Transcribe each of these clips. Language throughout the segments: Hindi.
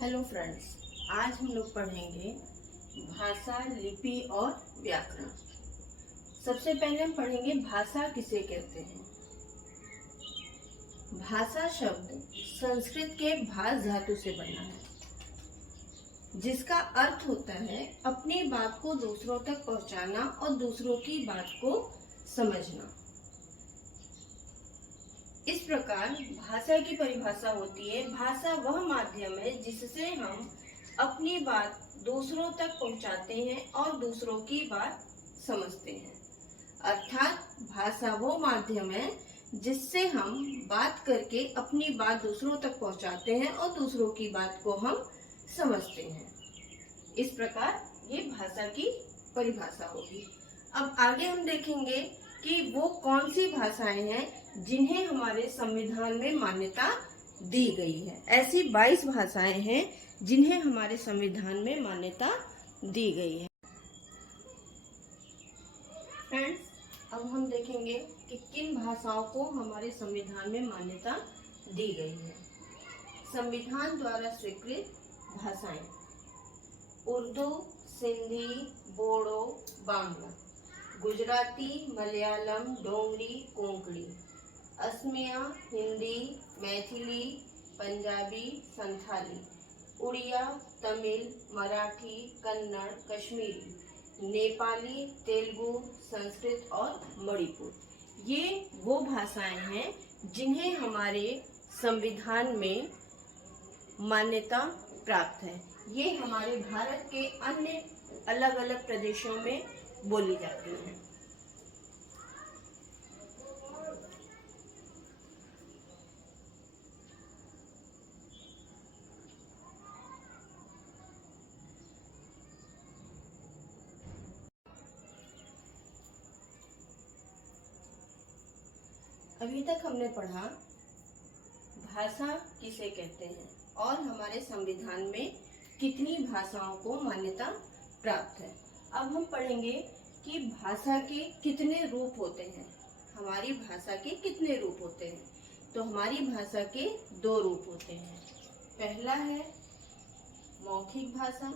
हेलो फ्रेंड्स, आज हम लोग पढ़ेंगे भाषा, लिपि और व्याकरण। सबसे पहले हम पढ़ेंगे भाषा किसे कहते हैं। भाषा शब्द संस्कृत के भाष धातु से बना है, जिसका अर्थ होता है अपनी बात को दूसरों तक पहुंचाना और दूसरों की बात को समझना। इस प्रकार भाषा की परिभाषा होती है, भाषा वह माध्यम है जिससे हम अपनी बात दूसरों तक पहुंचाते हैं और दूसरों की बात समझते हैं। अर्थात भाषा वो माध्यम है जिससे हम बात करके अपनी बात दूसरों तक पहुंचाते हैं और दूसरों की बात को हम समझते हैं। इस प्रकार ये भाषा की परिभाषा होगी। अब आगे हम देखेंगे कि वो कौन सी भाषाएं हैं जिन्हें हमारे संविधान में मान्यता दी गई है। ऐसी 22 भाषाएं हैं जिन्हें हमारे संविधान में मान्यता दी गई है। फ्रेंड्स, अब हम देखेंगे कि किन भाषाओं को हमारे संविधान में मान्यता दी गई है। संविधान द्वारा स्वीकृत भाषाएं: उर्दू, सिंधी, बोडो, बांग्ला, गुजराती, मलयालम, डोंगरी, कोंकणी, असमिया, हिंदी, मैथिली, पंजाबी, संथाली, उड़िया, तमिल, मराठी, कन्नड़, कश्मीरी, नेपाली, तेलुगु, संस्कृत और मणिपुर। ये वो भाषाएं हैं जिन्हें हमारे संविधान में मान्यता प्राप्त है। ये हमारे भारत के अन्य अलग अलग प्रदेशों में बोली जाती हैं। अभी तक हमने पढ़ा भाषा किसे कहते हैं और हमारे संविधान में कितनी भाषाओं को मान्यता प्राप्त है। अब हम पढ़ेंगे कि भाषा के कितने रूप होते हैं। हमारी भाषा के कितने रूप होते हैं? तो हमारी भाषा के 2 रूप होते हैं। पहला है मौखिक भाषा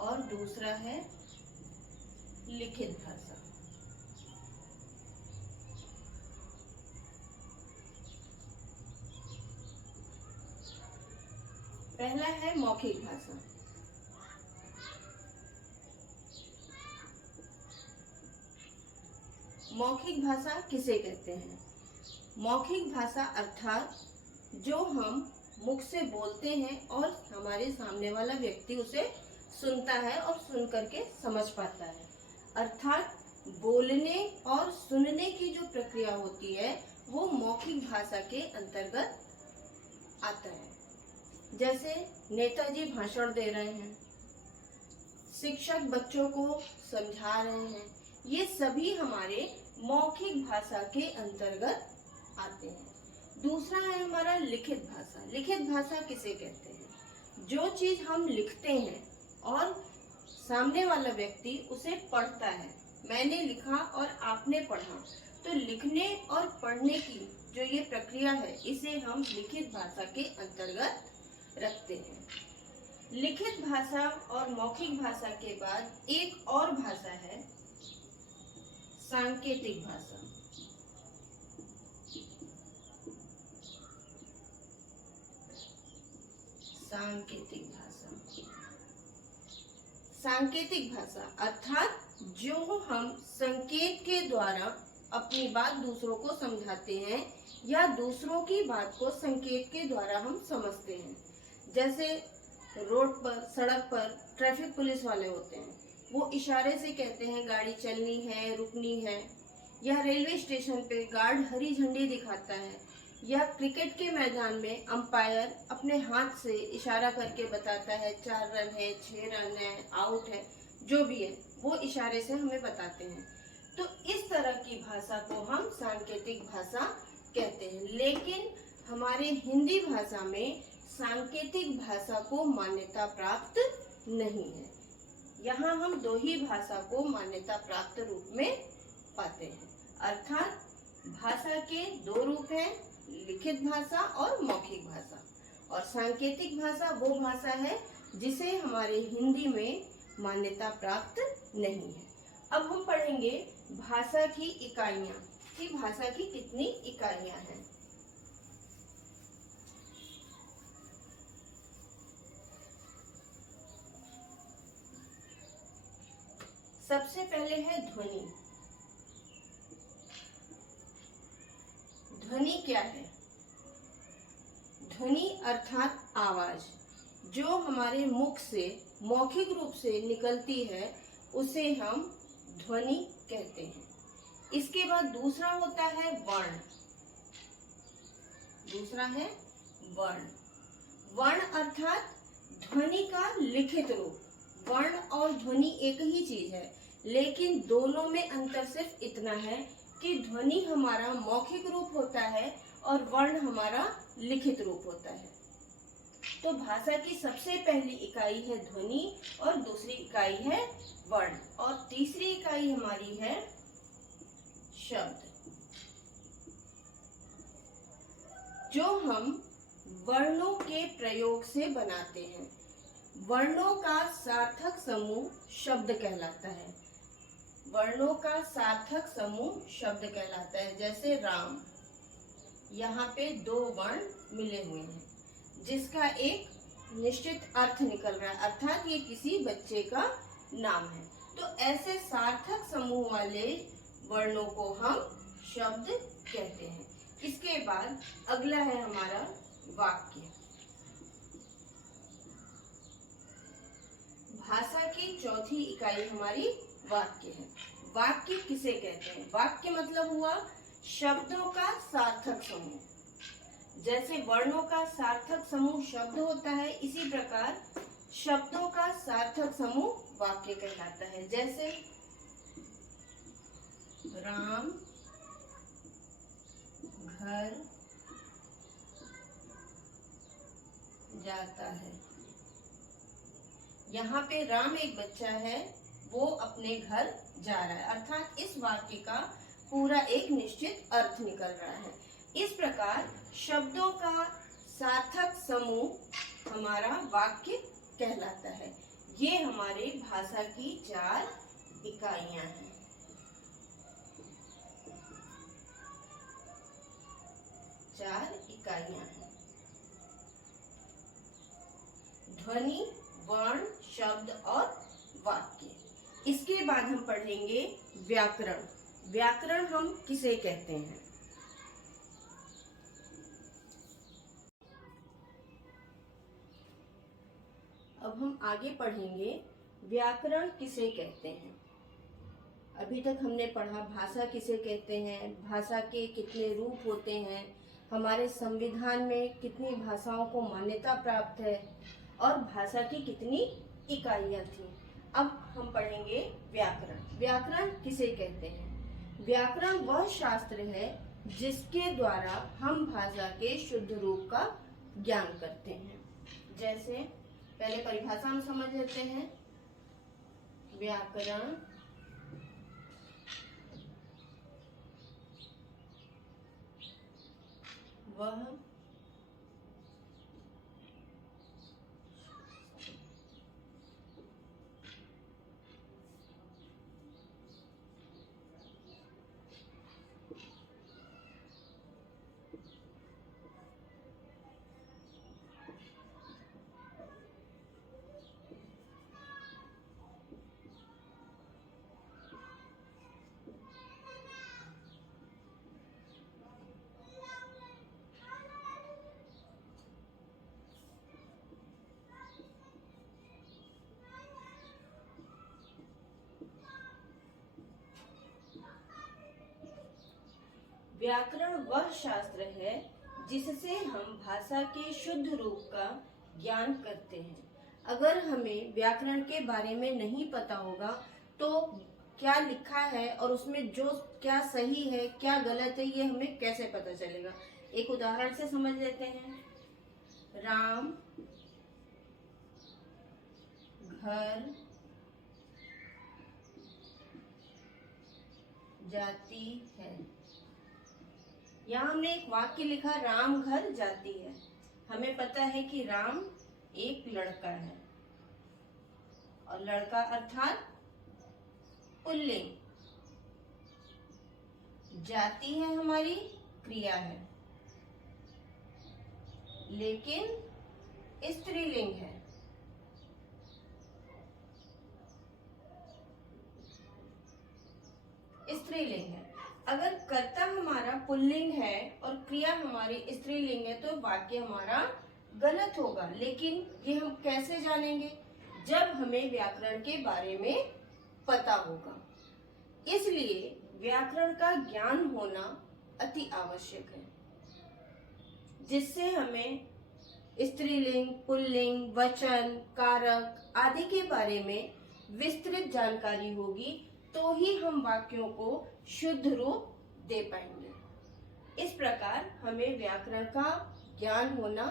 और दूसरा है लिखित भाषा। पहला है मौखिक भाषा। मौखिक भाषा किसे कहते हैं? मौखिक भाषा अर्थात जो हम मुख से बोलते हैं और हमारे सामने वाला व्यक्ति उसे सुनता है और सुन करके समझ पाता है। अर्थात बोलने और सुनने की जो प्रक्रिया होती है वो मौखिक भाषा के अंतर्गत आता है। जैसे नेताजी भाषण दे रहे हैं, शिक्षक बच्चों को समझा रहे हैं, ये सभी हमारे मौखिक भाषा के अंतर्गत आते हैं। दूसरा है हमारा लिखित भाषा। लिखित भाषा किसे कहते हैं? जो चीज हम लिखते हैं और सामने वाला व्यक्ति उसे पढ़ता है। मैंने लिखा और आपने पढ़ा, तो लिखने और पढ़ने की जो ये प्रक्रिया है इसे हम लिखित भाषा के अंतर्गत रखते हैं। लिखित भाषा और मौखिक भाषा के बाद एक और भाषा है सांकेतिक भाषा। सांकेतिक भाषा। सांकेतिक भाषा अर्थात जो हम संकेत के द्वारा अपनी बात दूसरों को समझाते हैं या दूसरों की बात को संकेत के द्वारा हम समझते हैं। जैसे रोड पर, सड़क पर ट्रैफिक पुलिस वाले होते हैं, वो इशारे से कहते हैं गाड़ी चलनी है, रुकनी है। या रेलवे स्टेशन पे गार्ड हरी झंडी दिखाता है, या क्रिकेट के मैदान में अंपायर अपने हाथ से इशारा करके बताता है 4 रन है, 6 रन है, आउट है, जो भी है वो इशारे से हमें बताते हैं। तो इस तरह की भाषा को हम सांकेतिक भाषा कहते हैं। लेकिन हमारे हिंदी भाषा में सांकेतिक भाषा को मान्यता प्राप्त नहीं है। यहाँ हम 2 ही भाषा को मान्यता प्राप्त रूप में पाते हैं। अर्थात भाषा के 2 रूप हैं, लिखित भाषा और मौखिक भाषा। और सांकेतिक भाषा वो भाषा है जिसे हमारे हिंदी में मान्यता प्राप्त नहीं है। अब हम पढ़ेंगे भाषा की इकाइयां कि भाषा की कितनी इकाइयां हैं। सबसे पहले है ध्वनि। ध्वनि क्या है? ध्वनि अर्थात आवाज जो हमारे मुख से मौखिक रूप से निकलती है उसे हम ध्वनि कहते हैं। इसके बाद दूसरा होता है वर्ण। दूसरा है वर्ण। वर्ण अर्थात ध्वनि का लिखित रूप। वर्ण और ध्वनि एक ही चीज है, लेकिन दोनों में अंतर सिर्फ इतना है कि ध्वनि हमारा मौखिक रूप होता है और वर्ण हमारा लिखित रूप होता है। तो भाषा की सबसे पहली इकाई है ध्वनि और दूसरी इकाई है वर्ण और तीसरी इकाई हमारी है शब्द, जो हम वर्णों के प्रयोग से बनाते हैं। वर्णों का सार्थक समूह शब्द कहलाता है। वर्णों का सार्थक समूह शब्द कहलाता है। जैसे राम, यहाँ पे दो वर्ण मिले हुए हैं जिसका एक निश्चित अर्थ निकल रहा है, अर्थात ये किसी बच्चे का नाम है। तो ऐसे सार्थक समूह वाले वर्णों को हम शब्द कहते हैं। इसके बाद अगला है हमारा वाक्य। भाषा की चौथी इकाई हमारी वाक्य है। वाक्य किसे कहते हैं? वाक्य मतलब हुआ शब्दों का सार्थक समूह। जैसे वर्णों का सार्थक समूह शब्द होता है, इसी प्रकार शब्दों का सार्थक समूह वाक्य कहलाता है। जैसे राम घर जाता है। यहाँ पे राम एक बच्चा है, वो अपने घर जा रहा है, अर्थात इस वाक्य का पूरा एक निश्चित अर्थ निकल रहा है। इस प्रकार शब्दों का सार्थक समूह हमारा वाक्य कहलाता है। ये हमारे भाषा की 4 इकाइयां हैं। ध्वनि, वर्ण, शब्द और वाक्य। इसके बाद हम पढ़ेंगे व्याकरण। व्याकरण हम किसे कहते हैं? अब हम आगे पढ़ेंगे व्याकरण किसे कहते हैं। अभी तक हमने पढ़ा भाषा किसे कहते हैं, भाषा के कितने रूप होते हैं, हमारे संविधान में कितनी भाषाओं को मान्यता प्राप्त है और भाषा की कितनी इकाइयां थी। अब हम पढ़ेंगे व्याकरण। व्याकरण किसे कहते हैं? व्याकरण वह शास्त्र है जिसके द्वारा हम भाषा के शुद्ध रूप का ज्ञान करते हैं। जैसे पहले परिभाषा हम समझ लेते हैं। व्याकरण वह व्याकरण वह शास्त्र है जिससे हम भाषा के शुद्ध रूप का ज्ञान करते हैं। अगर हमें व्याकरण के बारे में नहीं पता होगा तो क्या लिखा है और उसमें जो क्या सही है क्या गलत है ये हमें कैसे पता चलेगा। एक उदाहरण से समझ लेते हैं। राम घर जाती है। यहाँ हमने एक वाक्य लिखा, राम घर जाती है। हमें पता है कि राम एक लड़का है और लड़का अर्थात पुल्लिंग, जाती है हमारी क्रिया है, लेकिन स्त्रीलिंग है। स्त्रीलिंग है। अगर कर्ता हमारा पुल्लिंग है और क्रिया हमारी स्त्रीलिंग है तो वाक्य हमारा गलत होगा। लेकिन ये हम कैसे जानेंगे? जब हमें व्याकरण के बारे में पता होगा। इसलिए व्याकरण का ज्ञान होना अति आवश्यक है, जिससे हमें स्त्रीलिंग, पुल्लिंग, वचन, कारक आदि के बारे में विस्तृत जानकारी होगी, तो ही हम वाक्यों को शुद्ध रूप दे पाएंगे। इस प्रकार हमें व्याकरण का ज्ञान होना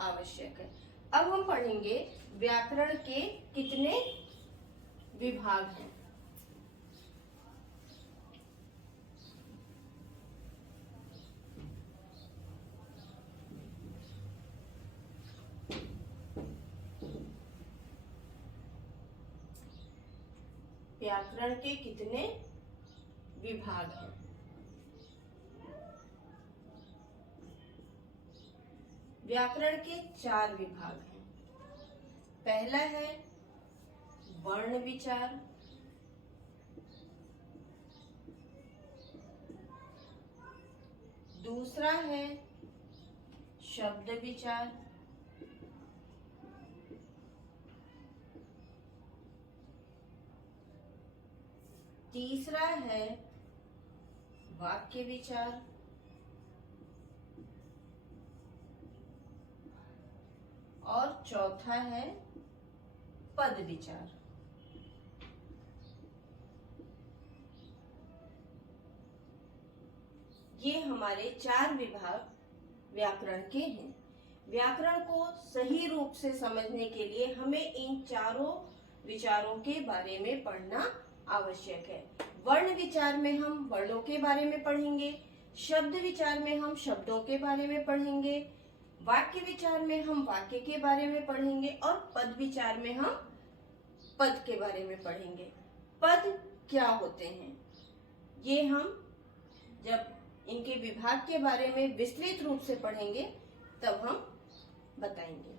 आवश्यक है। अब हम पढ़ेंगे व्याकरण के कितने विभाग हैं। व्याकरण के कितने विभाग हैं? व्याकरण के 4 विभाग हैं। पहला है वर्ण विचार, दूसरा है शब्द विचार, तीसरा है वाक्य विचार, और चौथा है पद विचार। ये हमारे 4 विभाग व्याकरण के हैं। व्याकरण को सही रूप से समझने के लिए हमें इन चारों विचारों के बारे में पढ़ना आवश्यक है। वर्ण विचार में हम वर्णों के बारे में पढ़ेंगे, शब्द विचार में हम शब्दों के बारे में पढ़ेंगे, वाक्य विचार में हम वाक्य के बारे में पढ़ेंगे और पद विचार में हम पद के बारे में पढ़ेंगे। पद क्या होते हैं ये हम जब इनके विभाग के बारे में विस्तृत रूप से पढ़ेंगे तब हम बताएंगे।